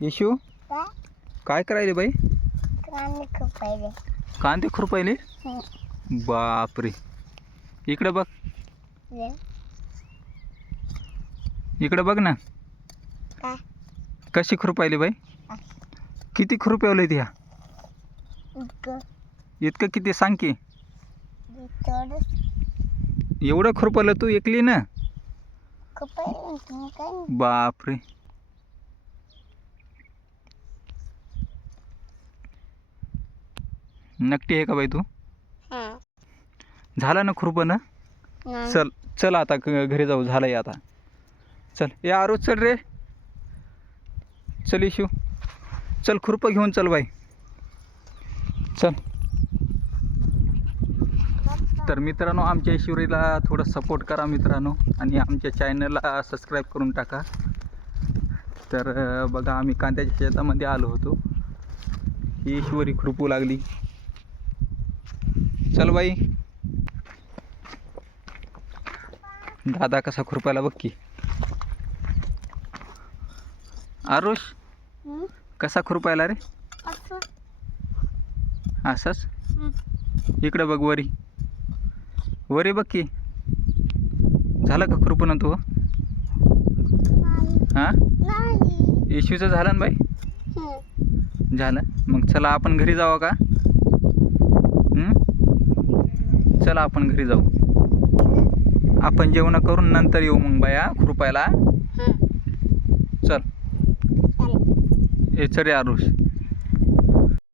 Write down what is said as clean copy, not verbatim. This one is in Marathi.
येशू काय काय करायले बाई? कांदे खुपायले. कांदे खुरपायले? हं. बापरे, इकडे बघ, ले. इकडे बघ ना, काय कशी खुरपायली बाई? आ, किती खुरपवले ह्या? इतकं इतकं किती सांग की? थोडं एवढं खुरपवलं तू एकली ना? खुपायले तुम्ही काय बापरे, नक्की आहे का बाई तू? हां झालं ना खुरपणं? नाही चल चल आता घरी जाऊ, झालंय आता. चल या आरोज, चल रे, चल येशू, चल खुरपं घेऊन चल बाई, चल. तर मित्रांनो, आमच्या ईश्वरीला थोडं सपोर्ट करा मित्रांनो, आणि आमच्या चॅनलला सबस्क्राईब करून टाका. तर बघा, आम्ही कांद्याच्या शेतामध्ये आलो होतो. ही ईश्वरी खुरपू लागली. चल बाई, दादा कसा खुरपायला बघ की. आरुष हं? कसा खुरपायला रे? असं असंच. हं. इकडे बघ, वरी वरी बघ की. झालं का खुरपण तू? नाही हां, नाही इश्यूचं झालं ना बाई? हं. झालं. मग चला आपण घरी जाऊ का? चला आपण घरी जाऊ. आपण जेवण करून नंतर येऊ मग बाया खुरपायला. हं. चल. चालेल. ए चल रे आरुष.